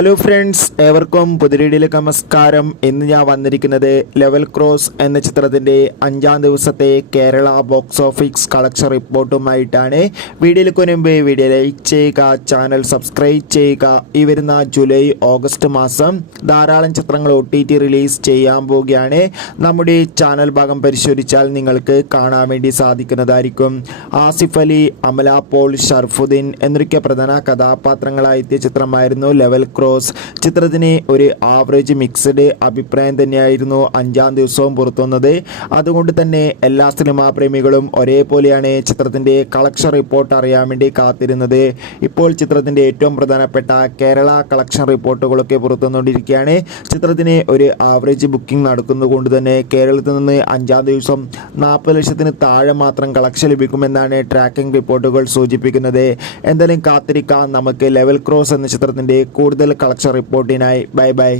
Hello friends, ഏവർക്കും പുതിരീടിയിലേക്ക് നമസ്കാരം. ഇന്ന് ഞാൻ വന്നിരിക്കുന്നത് ലെവൽ ക്രോസ് എന്ന ചിത്രത്തിൻ്റെ 5-ാം ദിവസത്തെ കേരള ബോക്സ് ഓഫീസ് കളക്ഷൻ റിപ്പോർട്ടുമായിട്ടാണ്. വീഡിയോയിലേക്ക് മുൻപ് വീഡിയോ ലൈക്ക് ചെയ്യുക, ചാനൽ സബ്സ്ക്രൈബ് ചെയ്യുക. ഈ വരുന്ന ജൂലൈ ഓഗസ്റ്റ് മാസം ധാരാളം ചിത്രങ്ങൾ OTT റിലീസ് ചെയ്യാൻ പോവുകയാണ്. നമ്മുടെ ചാനൽ ഭാഗം പരിശോധിച്ചാൽ നിങ്ങൾക്ക് കാണാൻ വേണ്ടി സാധിക്കുന്നതായിരിക്കും. ആസിഫ് അലി, അമല പോൾ, ഷർഫുദ്ദീൻ എന്നൊക്കെ പ്രധാന കഥാപാത്രങ്ങളായെത്തിയ ചിത്രമായിരുന്നു ലെവൽ ക്രോസ്. ചിത്രത്തിന് ഒരു ആവറേജ് മിക്സഡ് അഭിപ്രായം തന്നെയായിരുന്നു 5-ാം ദിവസവും പുറത്തുവന്നത്. അതുകൊണ്ട് തന്നെ എല്ലാ സിനിമാ പ്രേമികളും ഒരേപോലെയാണ് ചിത്രത്തിൻ്റെ കളക്ഷൻ റിപ്പോർട്ട് അറിയാൻ വേണ്ടി കാത്തിരുന്നത്. ഇപ്പോൾ ചിത്രത്തിൻ്റെ ഏറ്റവും പ്രധാനപ്പെട്ട കേരള കളക്ഷൻ റിപ്പോർട്ടുകളൊക്കെ പുറത്തുവന്നുകൊണ്ടിരിക്കുകയാണ്. ചിത്രത്തിന് ഒരു ആവറേജ് ബുക്കിംഗ് നടക്കുന്നതുകൊണ്ട് തന്നെ കേരളത്തിൽ നിന്ന് 5-ാം ദിവസം 40 ലക്ഷത്തിന് താഴെ മാത്രം കളക്ഷൻ ലഭിക്കുമെന്നാണ് ട്രാക്കിംഗ് റിപ്പോർട്ടുകൾ സൂചിപ്പിക്കുന്നത്. എന്തായാലും കാത്തിരിക്കാം നമുക്ക് ലെവൽ ക്രോസ് എന്ന ചിത്രത്തിൻ്റെ കൂടുതൽ കളക്ഷൻ റിപ്പോർട്ടിനായി. Bye bye.